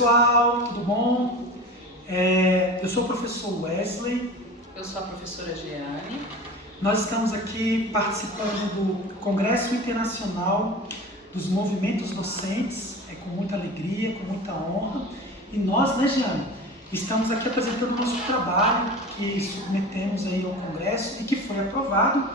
pessoal, tudo bom? Eu sou o professor Wesley. Eu sou a professora Jeane. Nós estamos aqui participando do Congresso Internacional dos Movimentos Docentes, com muita alegria, com muita honra. E nós, né, Jeane, estamos aqui apresentando o nosso trabalho que submetemos aí ao Congresso e que foi aprovado,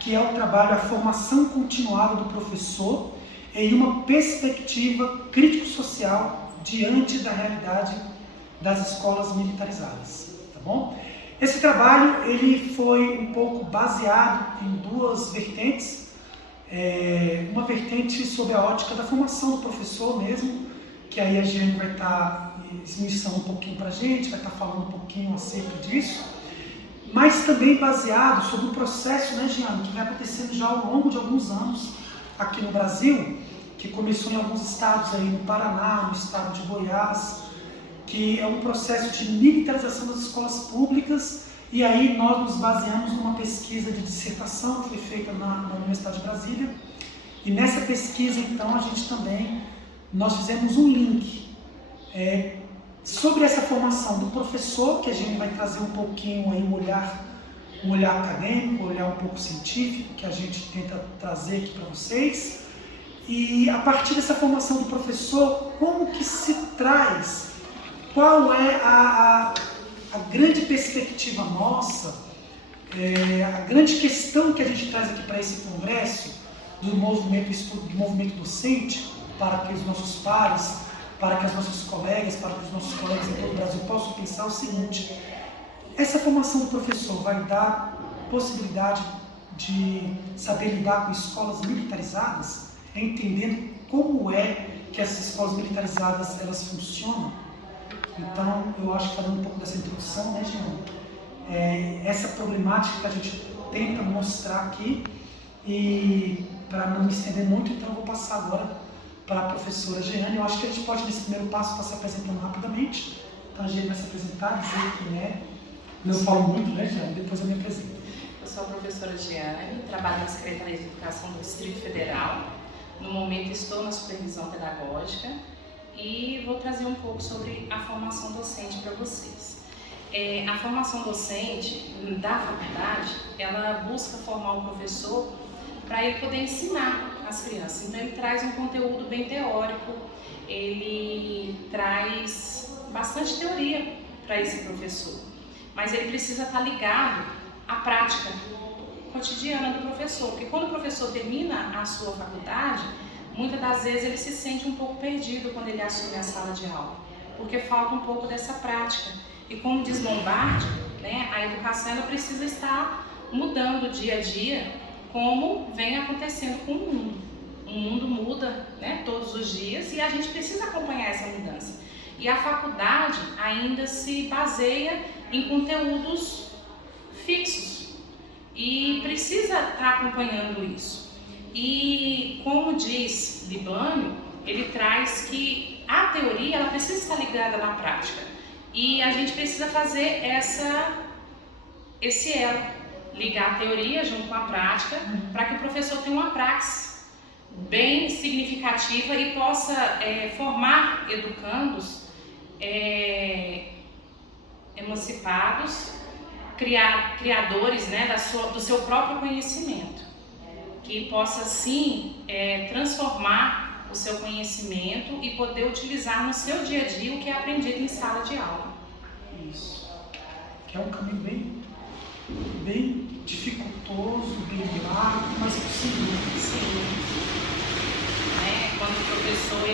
que é o trabalho A Formação Continuada do Professor em uma perspectiva crítico-social diante da realidade das escolas militarizadas, tá bom? Esse trabalho ele foi um pouco baseado em duas vertentes, uma vertente sobre a ótica da formação do professor mesmo, que aí a gente vai estar esmiuçando um pouquinho para a gente, vai estar falando um pouquinho acerca disso, mas também baseado sobre o processo, né, Jeane, que vem acontecendo já ao longo de alguns anos aqui no Brasil, que começou em alguns estados aí, no Paraná, no estado de Goiás, que é um processo de militarização das escolas públicas, e aí nós nos baseamos numa pesquisa de dissertação que foi feita na Universidade de Brasília, e nessa pesquisa, então, nós fizemos um link sobre essa formação do professor, que a gente vai trazer um pouquinho aí um olhar acadêmico, um olhar um pouco científico, que a gente tenta trazer aqui para vocês. E a partir dessa formação do professor, como que se traz, qual é a grande perspectiva nossa, a grande questão que a gente traz aqui para esse congresso do movimento docente, para que os nossos pares, para que as nossas colegas, para que os nossos colegas em todo o Brasil possam pensar o seguinte: essa formação do professor vai dar possibilidade de saber lidar com escolas militarizadas, entendendo como é que essas escolas militarizadas elas funcionam. Então, eu acho que falando um pouco dessa introdução, né, Jeane, essa problemática que a gente tenta mostrar aqui, e para não me estender muito, então eu vou passar agora para a professora Jeane. Eu acho que a gente pode, nesse primeiro passo, estar se apresentando rapidamente. Então a Jeane vai se apresentar, dizer quem é. Eu falo muito, né, Jeane? Depois eu me apresento. Eu sou a professora Jeane, trabalho na Secretaria de Educação do Distrito Federal. No momento estou na supervisão pedagógica e vou trazer um pouco sobre a formação docente para vocês. A formação docente da faculdade, ela busca formar o professor para ele poder ensinar as crianças. Então ele traz um conteúdo bem teórico, ele traz bastante teoria para esse professor, mas ele precisa estar ligado à prática cotidiana do professor, porque quando o professor termina a sua faculdade, muitas das vezes ele se sente um pouco perdido quando ele assume a sala de aula, porque falta um pouco dessa prática. E como diz Lombardi, né, a educação ela precisa estar mudando dia a dia, como vem acontecendo com o mundo. O mundo muda, né, todos os dias, e a gente precisa acompanhar essa mudança. E a faculdade ainda se baseia em conteúdos fixos e precisa estar acompanhando isso. E como diz Libânio, ele traz que a teoria ela precisa estar ligada na prática, e a gente precisa fazer esse elo, ligar a teoria junto com a prática, para que o professor tenha uma praxis bem significativa e possa formar educandos emancipados, criadores, né, do seu próprio conhecimento, que possa assim transformar o seu conhecimento e poder utilizar no seu dia a dia o que é aprendido em sala de aula. Isso. Que é um caminho bem dificultoso, bem largo, mas possível. Sim. Quando o professor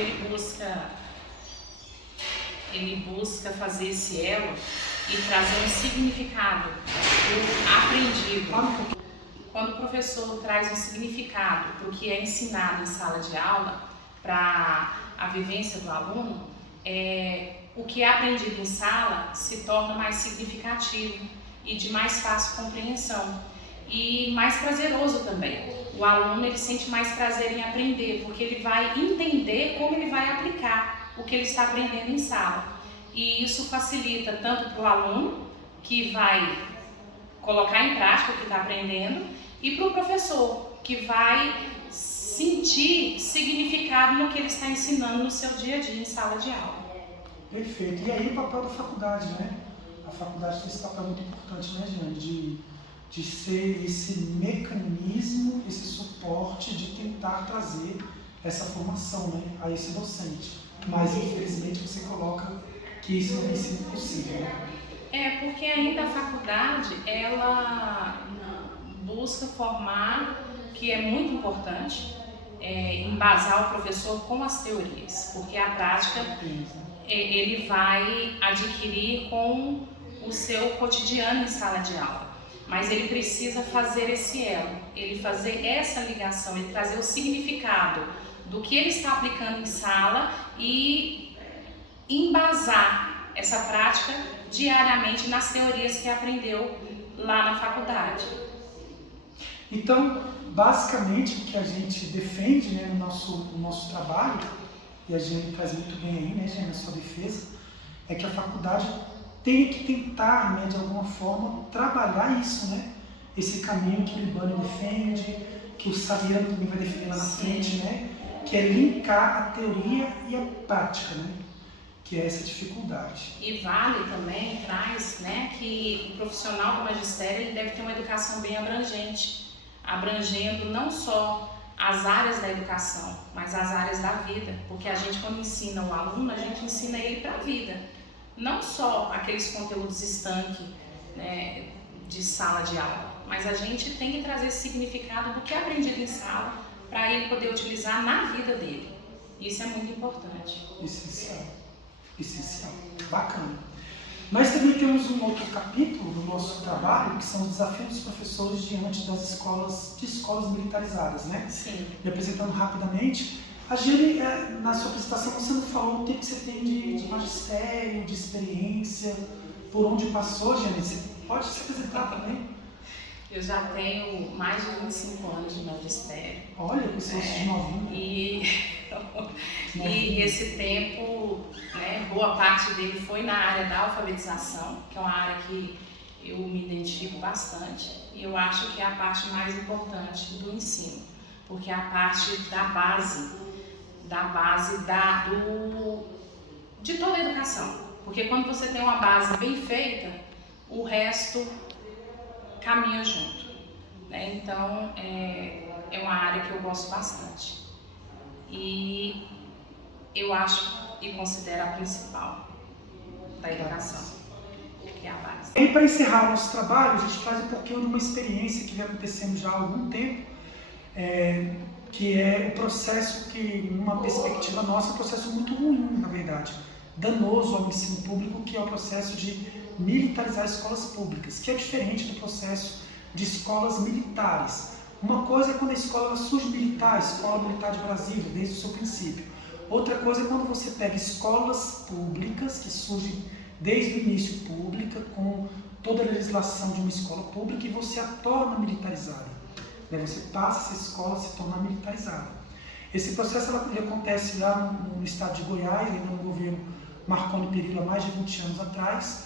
ele busca fazer esse elo e trazer um significado do aprendido. Quando o professor traz um significado para o que é ensinado em sala de aula, para a vivência do aluno, o que é aprendido em sala se torna mais significativo e de mais fácil compreensão e mais prazeroso também. O aluno ele sente mais prazer em aprender, porque ele vai entender como ele vai aplicar o que ele está aprendendo em sala. E isso facilita tanto para o aluno, que vai colocar em prática o que está aprendendo, e para o professor, que vai sentir significado no que ele está ensinando no seu dia a dia em sala de aula. Perfeito. E aí o papel da faculdade, né? A faculdade tem esse papel muito importante, né, Jeane? De ser esse mecanismo, esse suporte de tentar trazer essa formação, né, a esse docente. Mas, infelizmente, você coloca que isso não tem sido possível, né? Porque ainda a faculdade, ela busca formar, que é muito importante, embasar o professor com as teorias, porque a prática ele vai adquirir com o seu cotidiano em sala de aula. Mas ele precisa fazer esse elo, ele fazer essa ligação, ele trazer o significado do que ele está aplicando em sala e embasar essa prática diariamente nas teorias que aprendeu lá na faculdade. Então, basicamente, o que a gente defende, né, no nosso trabalho, e a gente traz muito bem aí, né, Jeane, na sua defesa, é que a faculdade tem que tentar, né, de alguma forma, trabalhar isso, né? Esse caminho que o Libânio defende, que o Saviano também vai defender lá na frente, né? Que é linkar a teoria e a prática, né? Que é essa dificuldade. E Vale também traz, né, que o profissional do magistério ele deve ter uma educação bem abrangente, abrangendo não só as áreas da educação, mas as áreas da vida, porque a gente, quando ensina o aluno, a gente ensina ele para a vida. Não só aqueles conteúdos estanque, né, de sala de aula, mas a gente tem que trazer esse significado do que é aprendido em sala para ele poder utilizar na vida dele. Isso é muito importante. Essencial. Essencial. Bacana. Nós também temos um outro capítulo do nosso trabalho, que são os desafios dos professores diante das escolas militarizadas, né? Sim. Me apresentando rapidamente. A Jeane, na sua apresentação, você não falou o tempo que você tem de magistério, de experiência, por onde passou, Jeane. Você pode se apresentar também? Eu já tenho mais de 25 anos de magistério. Olha, com seus novinho. E esse tempo, né, boa parte dele foi na área da alfabetização, que é uma área que eu me identifico bastante. E eu acho que é a parte mais importante do ensino, porque é a parte da base de toda a educação. Porque quando você tem uma base bem feita, o resto caminha junto, né? Então, é uma área que eu gosto bastante. E eu acho e considero a principal da educação, que é a base. E para encerrar o nosso trabalho, a gente faz um pouquinho de uma experiência que vem acontecendo já há algum tempo, que é o processo que, numa perspectiva nossa, é um processo muito ruim, na verdade, danoso ao ensino público, que é o processo de militarizar escolas públicas, que é diferente do processo de escolas militares. Uma coisa é quando a escola surge militar, a Escola Militar de Brasília, desde o seu princípio. Outra coisa é quando você pega escolas públicas, que surgem desde o início pública, com toda a legislação de uma escola pública, e você a torna militarizada. Você passa essa escola a se tornar militarizada. Esse processo ele acontece lá no estado de Goiás, ainda no governo Marconi Perillo, há mais de 20 anos atrás,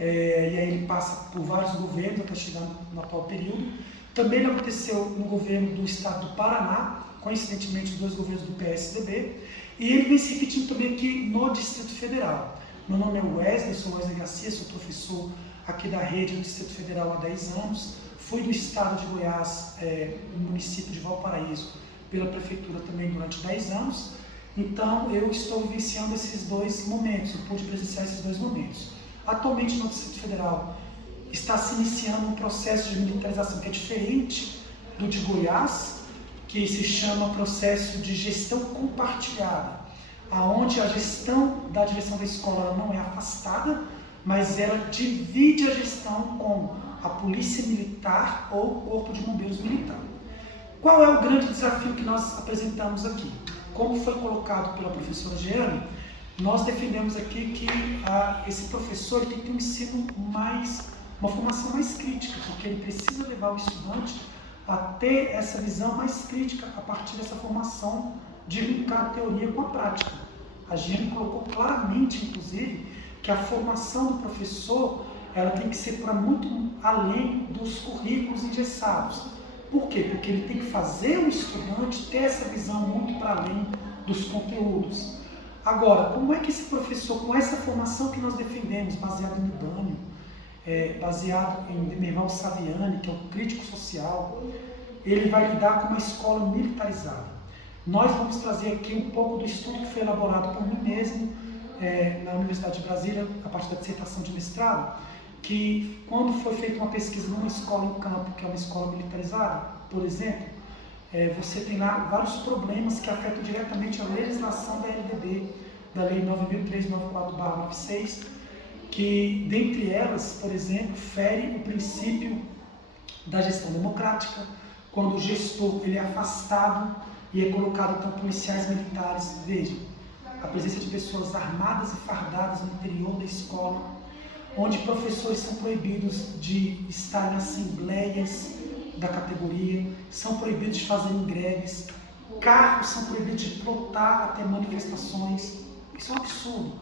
e aí ele passa por vários governos até chegar no atual período. Também ele aconteceu no governo do estado do Paraná, coincidentemente os dois governos do PSDB, e ele vem se repetindo também aqui no Distrito Federal. Meu nome é Wesley, sou Wesley Garcia, sou professor aqui da rede do Distrito Federal há 10 anos, fui do estado de Goiás, no município de Valparaíso, pela prefeitura também durante 10 anos, então eu estou vivenciando esses dois momentos, eu pude presenciar esses dois momentos. Atualmente no Distrito Federal está se iniciando um processo de militarização que é diferente do de Goiás, que se chama processo de gestão compartilhada, aonde a gestão da direção da escola não é afastada, mas ela divide a gestão com a polícia militar ou o corpo de bombeiros militar. Qual é o grande desafio que nós apresentamos aqui? Como foi colocado pela professora Jeane, nós defendemos aqui que esse professor tem que ter um ensino uma formação mais crítica, porque ele precisa levar o estudante a ter essa visão mais crítica a partir dessa formação de linkar a teoria com a prática. A Jeane colocou claramente, inclusive, que a formação do professor ela tem que ser para muito além dos currículos engessados. Por quê? Porque ele tem que fazer o estudante ter essa visão muito para além dos conteúdos. Agora, como é que esse professor, com essa formação que nós defendemos, baseado em Libânio, baseado em Demerval Saviani, que é um crítico social, ele vai lidar com uma escola militarizada? Nós vamos trazer aqui um pouco do estudo que foi elaborado por mim mesmo, na Universidade de Brasília, a partir da dissertação de mestrado, que quando foi feita uma pesquisa numa escola em campo, que é uma escola militarizada, por exemplo, você tem lá vários problemas que afetam diretamente a legislação da LDB, da Lei 9.394/96, que, dentre elas, por exemplo, fere o princípio da gestão democrática, quando o gestor ele é afastado e é colocado então policiais militares. Vejam, a presença de pessoas armadas e fardadas no interior da escola, onde professores são proibidos de estar em assembleias da categoria, são proibidos de fazer greves, carros são proibidos de plotar até manifestações. Isso é um absurdo.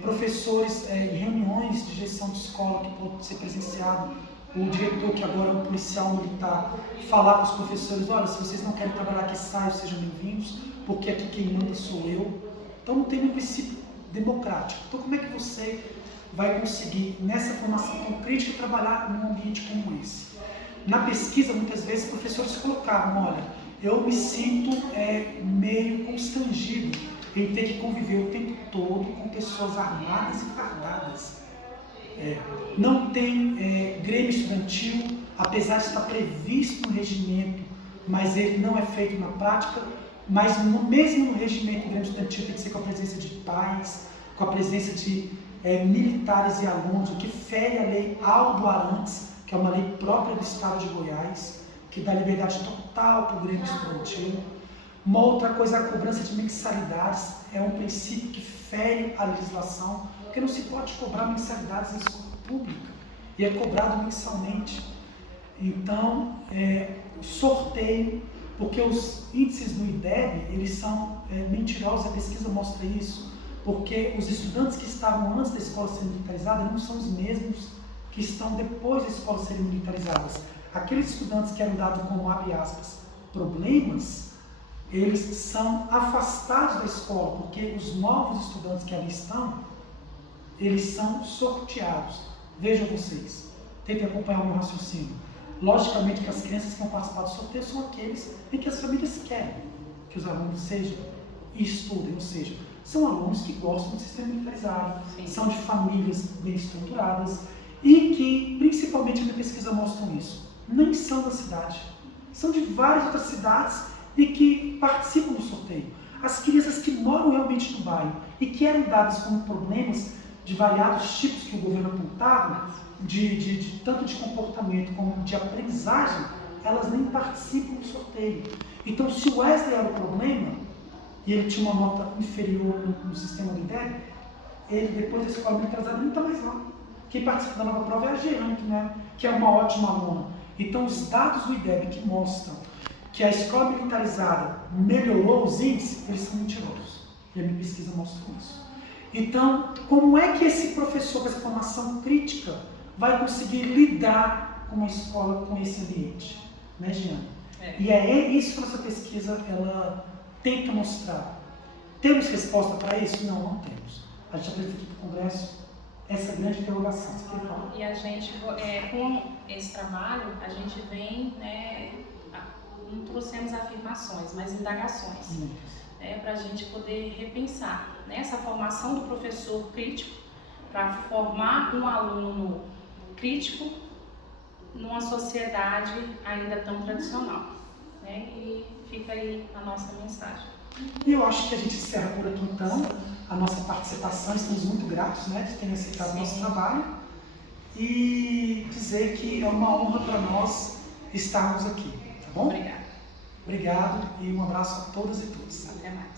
Professores em reuniões de gestão de escola que pode ser presenciado, o diretor, que agora é um policial militar, falar com os professores: olha, se vocês não querem trabalhar aqui, saiam, sejam bem-vindos, porque aqui quem manda sou eu. Então não tem um princípio democrático. Então como é que você vai conseguir, nessa formação tão crítica, trabalhar num ambiente como esse? Na pesquisa, muitas vezes, professores colocavam: olha, eu me sinto meio constrangido em ter que conviver o tempo todo com pessoas armadas e fardadas. Não tem grêmio estudantil, apesar de estar previsto no regimento, mas ele não é feito na prática. Mas mesmo no regimento, o grêmio estudantil tem que ser com a presença de pais, com a presença de militares e alunos, o que fere a lei Aldo Arantes, que é uma lei própria do estado de Goiás, que dá liberdade total para o grêmio estudantil. Uma outra coisa, a cobrança de mensalidades é um princípio que fere a legislação, porque não se pode cobrar mensalidades em escola pública, e é cobrado mensalmente. Então, sorteio, porque os índices do IDEB, eles são mentirosos, a pesquisa mostra isso, porque os estudantes que estavam antes da escola ser militarizada não são os mesmos que estão depois da escola serem militarizadas. Aqueles estudantes que eram dados como, abre aspas, problemas, eles são afastados da escola, porque os novos estudantes que ali estão, eles são sorteados. Vejam vocês, tentem acompanhar o meu raciocínio. Logicamente que as crianças que vão participar do sorteio são aqueles em que as famílias querem que os alunos sejam e estudem, ou seja, são alunos que gostam do sistema militarizado, sim, são de famílias bem estruturadas e que, principalmente, a minha pesquisa mostram isso, nem são da cidade, são de várias outras cidades e que participam do sorteio. As crianças que moram realmente no bairro e que eram dadas como problemas de variados tipos que o governo apontava, tanto de comportamento como de aprendizagem, elas nem participam do sorteio. Então, se o Wesley era o problema, e ele tinha uma nota inferior no sistema do IDEB, ele, depois da escola militarizada, não está mais lá. Quem participa da nova prova é a Jeane, que é uma ótima aluna. Então, os dados do IDEB que mostram que a escola militarizada melhorou os índices, eles são mentirosos. E a minha pesquisa mostra isso. Então, como é que esse professor com essa formação crítica vai conseguir lidar com uma escola com esse ambiente? Né, Jeane? E é isso que a nossa pesquisa ela tenta mostrar. Temos resposta para isso? Não, não temos. A gente apresenta aqui para o Congresso essa grande interrogação. Você quer falar? E a gente, com esse trabalho, a gente vem, não trouxemos afirmações, mas indagações, para a gente poder repensar essa formação do professor crítico, para formar um aluno crítico numa sociedade ainda tão tradicional. E fica aí a nossa mensagem. E eu acho que a gente encerra por aqui então a nossa participação. Estamos muito gratos de terem aceitado o nosso trabalho e dizer que é uma honra para nós estarmos aqui, tá bom? Obrigada. Obrigado e um abraço a todas e todos. Até mais.